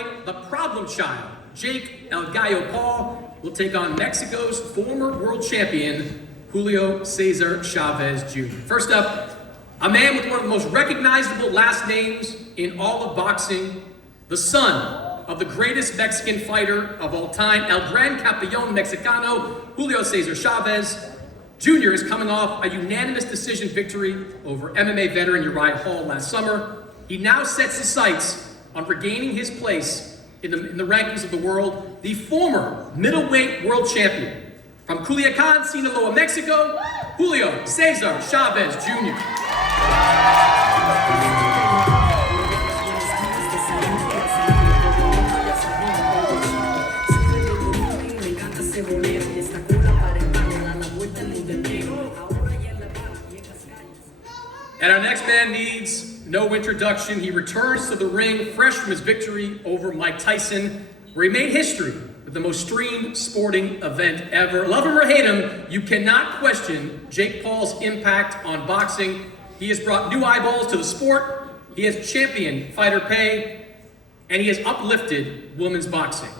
fight, the problem child, Jake El Gallo Paul, will take on Mexico's former world champion, Julio Cesar Chavez Jr. First up, a man with one of the most recognizable last names in all of boxing, the son of the greatest Mexican fighter of all time, El Gran Campeón Mexicano, Julio Cesar Chavez Jr. is coming off a unanimous decision victory over MMA veteran Uriah Hall last summer. He now sets his sights on regaining his place in the rankings of the world, the former middleweight world champion. From Culiacan, Sinaloa, Mexico, Julio Cesar Chavez Jr. And our next man needs no introduction. He returns to the ring fresh from his victory over Mike Tyson, where he made history with the most streamed sporting event ever. Love him or hate him, you cannot question Jake Paul's impact on boxing. He has brought new eyeballs to the sport, he has championed fighter pay, and he has uplifted women's boxing.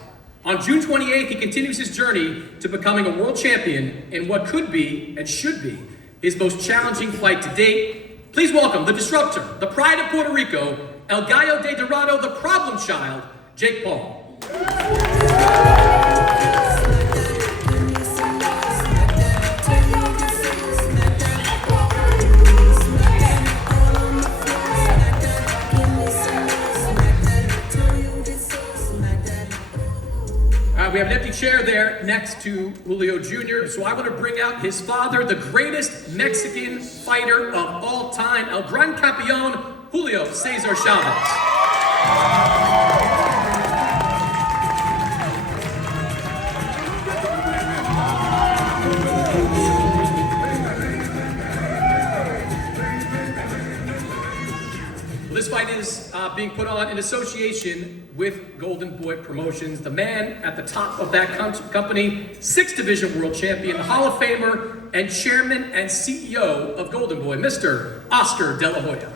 On June 28th, he continues his journey to becoming a world champion in what could be, and should be, his most challenging fight to date. Please welcome the disruptor, the pride of Puerto Rico, El Gallo de Dorado, the problem child, Jake Paul. We have an empty chair there next to Julio Jr., so I want to bring out his father, the greatest Mexican fighter of all time, El Gran Campeón, Julio Cesar Chavez. This fight is being put on in association with Golden Boy Promotions, the man at the top of that company, 6th Division World Champion, Hall of Famer, and Chairman and CEO of Golden Boy, Mr. Oscar De La Hoya.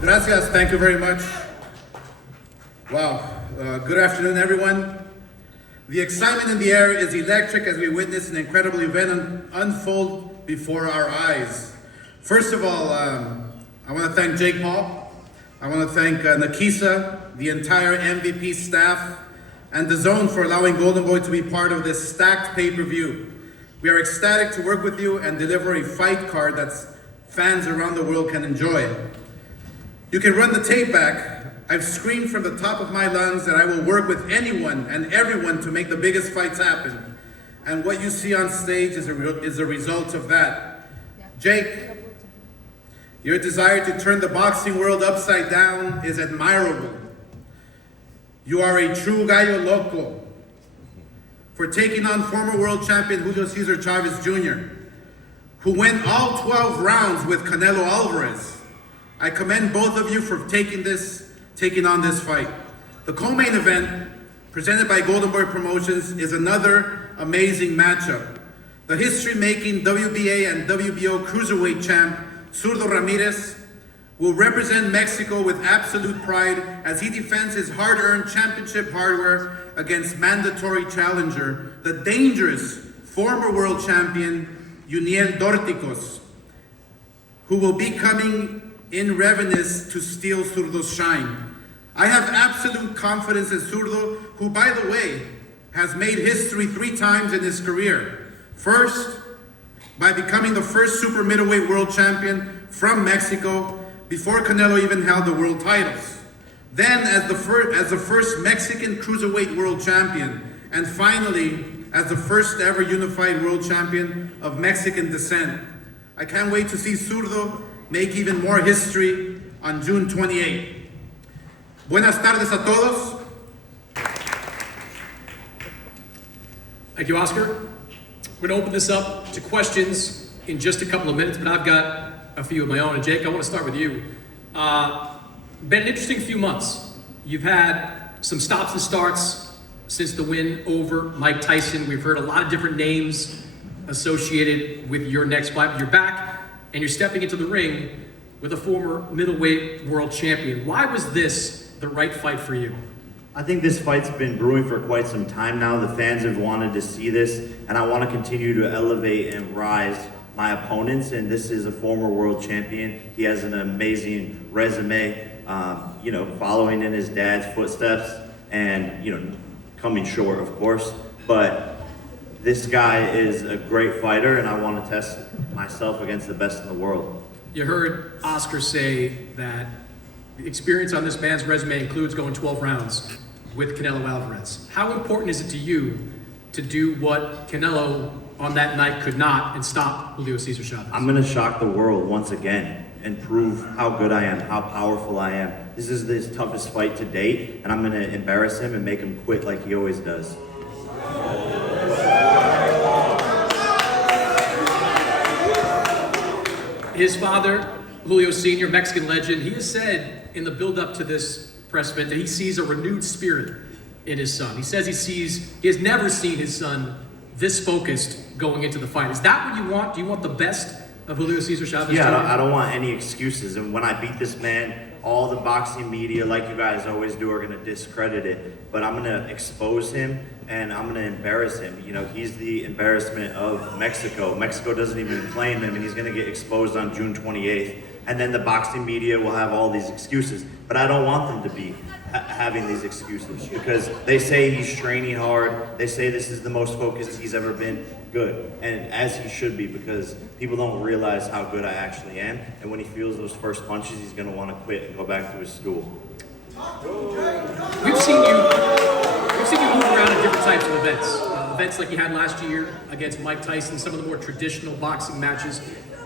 Gracias, thank you very much. Wow, good afternoon everyone. The excitement in the air is electric as we witness an incredible event unfold before our eyes. First of all, I want to thank Jake Paul. I want to thank Nakisa, the entire MVP staff, and DAZN for allowing Golden Boy to be part of this stacked pay-per-view. We are ecstatic to work with you and deliver a fight card that fans around the world can enjoy. You can run the tape back. I've screamed from the top of my lungs that I will work with anyone and everyone to make the biggest fights happen. And what you see on stage is a result of that. Jake, your desire to turn the boxing world upside down is admirable. You are a true gallo loco for taking on former world champion Julio Cesar Chavez Jr., who went all 12 rounds with Canelo Alvarez. I commend both of you for taking on this fight. The co-main event, presented by Golden Boy Promotions, is another amazing matchup. The history-making WBA and WBO cruiserweight champ, Zurdo Ramirez, will represent Mexico with absolute pride as he defends his hard-earned championship hardware against mandatory challenger, the dangerous former world champion, Yuniel Dorticos, who will be coming in ravenous to steal Zurdo's shine. I have absolute confidence in Zurdo, who, by the way, has made history 3 times in his career. First, by becoming the first super middleweight world champion from Mexico before Canelo even held the world titles. Then as the first Mexican cruiserweight world champion, and finally as the first ever unified world champion of Mexican descent. I can't wait to see Zurdo make even more history on June 28th. Buenas tardes a todos. Thank you, Oscar. We're going to open this up to questions in just a couple of minutes, but I've got a few of my own. And Jake, I want to start with you. Been an interesting few months. You've had some stops and starts since the win over Mike Tyson. We've heard a lot of different names associated with your next fight. But you're back and you're stepping into the ring with a former middleweight world champion. Why was this the right fight for you? I think this fight's been brewing for quite some time now. The fans have wanted to see this, and I want to continue to elevate and rise my opponents. And this is a former world champion. He has an amazing resume, following in his dad's footsteps and, coming short, of course. But this guy is a great fighter, and I want to test myself against the best in the world. You heard Oscar say that the experience on this man's resume includes going 12 rounds with Canelo Alvarez. How important is it to you to do what Canelo on that night could not and stop Julio Cesar Chavez? I'm going to shock the world once again and prove how good I am, how powerful I am. This is his toughest fight to date, and I'm going to embarrass him and make him quit like he always does. His father, Julio Sr., Mexican legend, he has said in the build-up to this press event that he sees a renewed spirit in his son. He says he has never seen his son this focused going into the fight. Is that what you want? Do you want the best of Julio Cesar Chavez? Yeah, I don't want any excuses. And when I beat this man, all the boxing media, like you guys always do, are going to discredit it. But I'm going to expose him, and I'm going to embarrass him. He's the embarrassment of Mexico. Mexico doesn't even claim him, and he's going to get exposed on June 28th. And then the boxing media will have all these excuses. But I don't want them to be having these excuses, because they say he's training hard. They say this is the most focused he's ever been. Good, and as he should be, because people don't realize how good I actually am. And when he feels those first punches, he's going to want to quit and go back to his stool. We've seen you move around in different types of events. Events like you had last year against Mike Tyson, some of the more traditional boxing matches.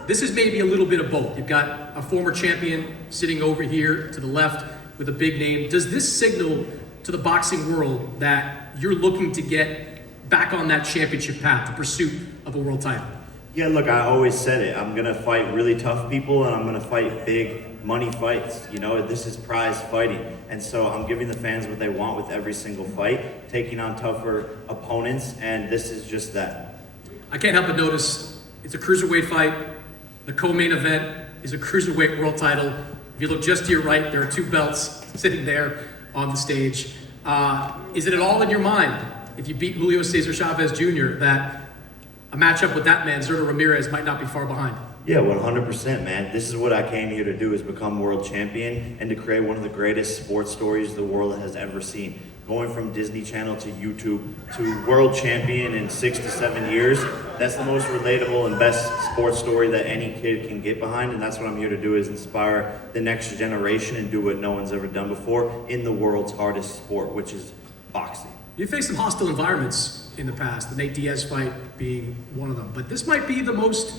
This is maybe a little bit of both. You've got a former champion sitting over here to the left with a big name. Does this signal to the boxing world that you're looking to get back on that championship path, the pursuit of a world title? Yeah, look, I always said it. I'm going to fight really tough people, and I'm going to fight big money fights. This is prize fighting. And so I'm giving the fans what they want with every single fight, taking on tougher opponents, and this is just that. I can't help but notice it's a cruiserweight fight. The co-main event is a cruiserweight world title. If you look just to your right, there are two belts sitting there on the stage. Is it at all in your mind, if you beat Julio Cesar Chavez Jr., that a matchup with that man, Zurdo Ramirez, might not be far behind? Yeah, 100%, man. This is what I came here to do, is become world champion and to create one of the greatest sports stories the world has ever seen. Going from Disney Channel to YouTube to world champion in 6 to 7 years, that's the most relatable and best sports story that any kid can get behind, and that's what I'm here to do, is inspire the next generation and do what no one's ever done before in the world's hardest sport, which is boxing. You faced some hostile environments in the past, the Nate Diaz fight being one of them, but this might be the most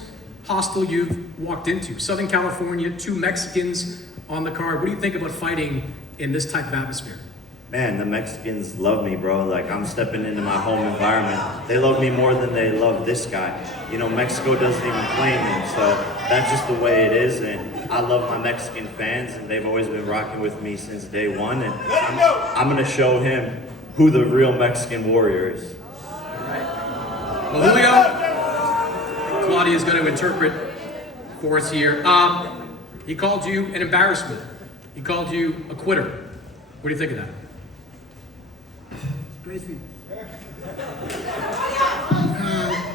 hostile you've walked into. Southern California, 2 Mexicans on the card. What do you think about fighting in this type of atmosphere? Man, the Mexicans love me, bro. Like, I'm stepping into my home environment. They love me more than they love this guy. Mexico doesn't even claim him, so that's just the way it is. And I love my Mexican fans, and they've always been rocking with me since day one. And I'm going to show him who the real Mexican warrior is. Well, Julio, Claudia's going to interpret for us here. He called you an embarrassment. He called you a quitter. What do you think of that? Crazy.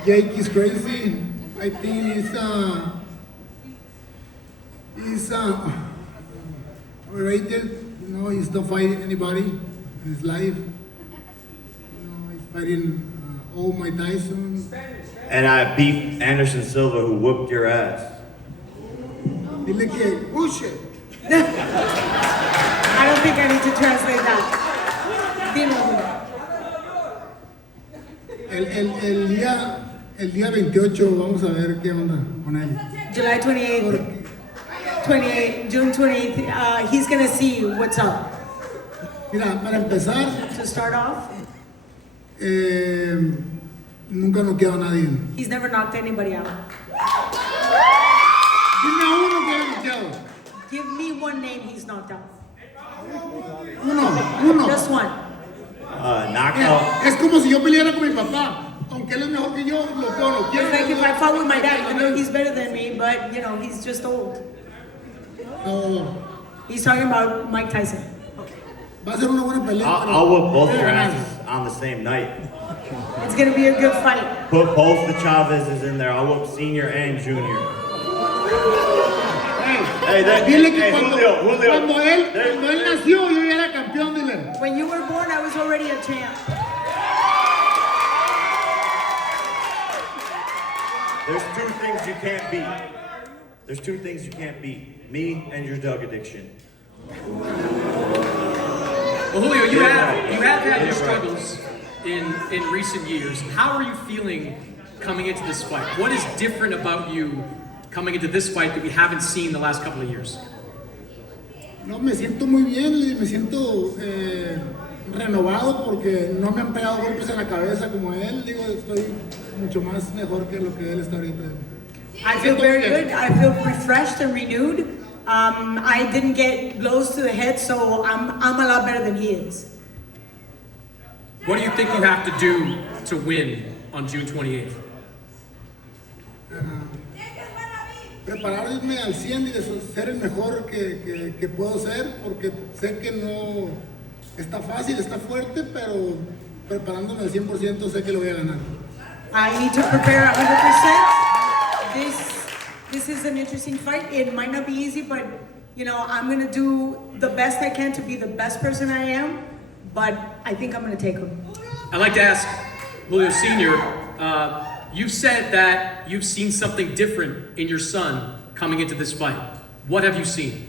Jake is crazy. I think he's overrated. He's not fighting anybody in his life. He's fighting old Mike Tyson. And I beat Anderson Silva, who whooped your ass. Dile que bullshit. I don't think I need to translate that. Dilo. El día 28 vamos a ver qué onda con él. July 28th, June 28th, he's gonna see what's up. Mira, para empezar, To start off, nunca noqueado a nadie. he's never knocked anybody out. Dime a uno que haya noqueado. Give me one name he's knocked out. Uno. Just one. Knockout. Es como si yo peleara con mi papá. Aunque él es mejor que yo, lo puedo, lo quiero. It's like if I fought with my dad, even though he's better than me, but you know, he's just old. No, He's talking about Mike Tyson. va a ser una buena pelea. I'll whoop both your ganar. asses on the same night. It's gonna be a good fight. Put both the Chavezes in there. I'll whoop Senior and Junior. Hey, Dile que hey, cuando, Julio. cuando él nació, yo ya era campeón, dile. When you were born, I was already a champ. There's two things you can't beat. There's two things you can't beat. Me and your drug addiction. Well, Julio, you have had your struggles in recent years. How are you feeling coming into this fight? What is different about you coming into this fight that we haven't seen the last couple of years? No, me siento muy bien, me siento renovado porque no me han pegado golpes en la cabeza como él. Digo, estoy mucho más mejor que lo que él está ahorita. I feel very good. I feel refreshed and renewed. I didn't get blows to the head, so I'm a lot better than he is. What do you think you have to do to win on June 28th? Prepararme al 100 y ser el mejor que puedo ser, porque sé que no está fácil, está fuerte, pero preparándome al 100% sé que lo voy a ganar. I need to prepare 100%. This is an interesting fight. It might not be easy, but you know, I'm gonna do the best I can to be the best person I am. But I think I'm gonna take him. I'd like to ask Julio Sr., you've said that you've seen something different in your son coming into this fight. What have you seen?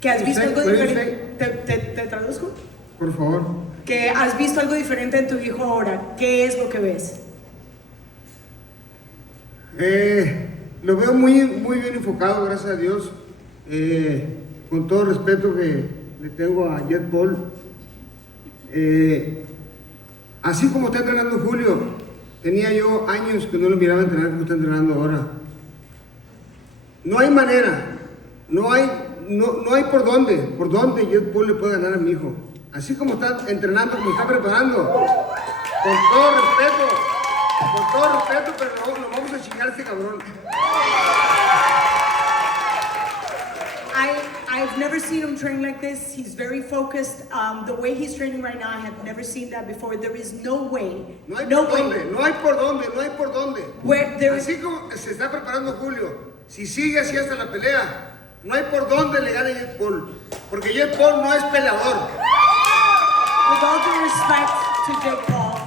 ¿Que has visto algo ¿Puedes diferente? ¿Te traduzco? Por favor. Que has visto algo diferente en tu hijo ahora. ¿Qué es lo que ves? Lo veo muy bien enfocado, gracias a Dios. Con todo el respeto que le tengo a Jet Paul. Así como está entrenando Julio, tenía yo años que no lo miraba entrenar como está entrenando ahora. No hay manera, no hay por dónde Jet Paul le puede ganar a mi hijo. Así como está entrenando, como está preparando, con todo respeto, pero no vamos a chingar a este cabrón. I've never seen him train like this. He's very focused. The way he's training right now, I have never seen that before. There is no way. No hay por dónde. Where there is, Así como se está preparando Julio, si sigue así hasta la pelea, no hay por dónde le gane Jet Paul, porque Jet Paul no es peleador. with all due respect to Jake Paul,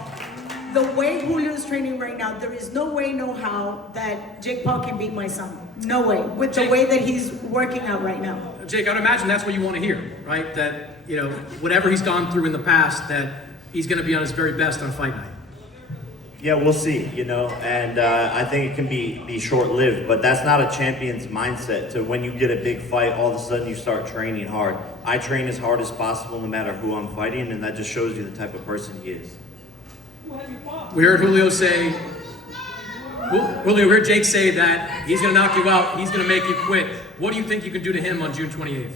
the way Julio is training right now, there is no way, no how that Jake Paul can beat my son. No way. With the way that he's working out right now. Jake, I would imagine that's what you want to hear, right? That, you know, whatever he's gone through in the past, that he's going to be on his very best on fight night. Yeah, we'll see, you know, and I think it can be short-lived, but that's not a champion's mindset to when you get a big fight, all of a sudden you start training hard. I train as hard as possible no matter who I'm fighting, and that just shows you the type of person he is. We heard Julio say, Julio, we heard Jake say that he's going to knock you out, he's going to make you quit. What do you think you can do to him on June 28th?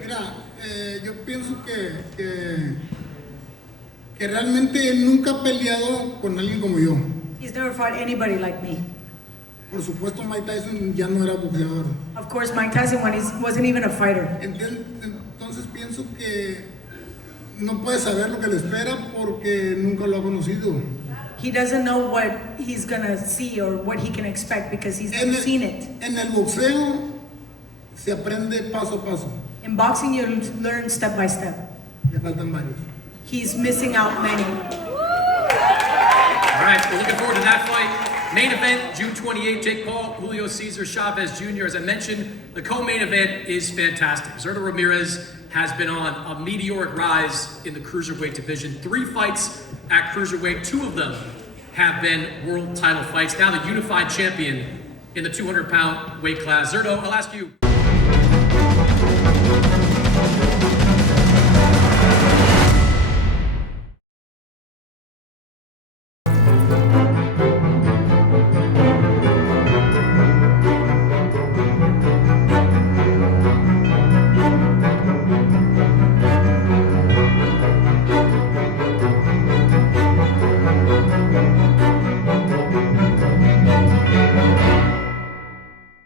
Mira, yo pienso que realmente él nunca ha peleado con alguien como yo. He's never fought anybody like me. Por supuesto, Mike Tyson ya no era boxeador. Of course, Mike Tyson wasn't even a fighter. Entonces pienso que no puede saber lo que le espera porque nunca lo ha conocido. He doesn't know what he's gonna see or what he can expect because he's never seen it. En el boxeo se aprende paso a paso. In boxing, you learn step by step. Le faltan varios. He's missing out many. All right, we're looking forward to that fight. Main event, June 28th, Jake Paul, Julio Cesar Chavez Jr. As I mentioned, the co-main event is fantastic. Zurdo Ramirez has been on a meteoric rise in the cruiserweight division. 3 fights at cruiserweight, 2 of them have been world title fights. Now the unified champion in the 200-pound weight class. Zurdo, I'll ask you.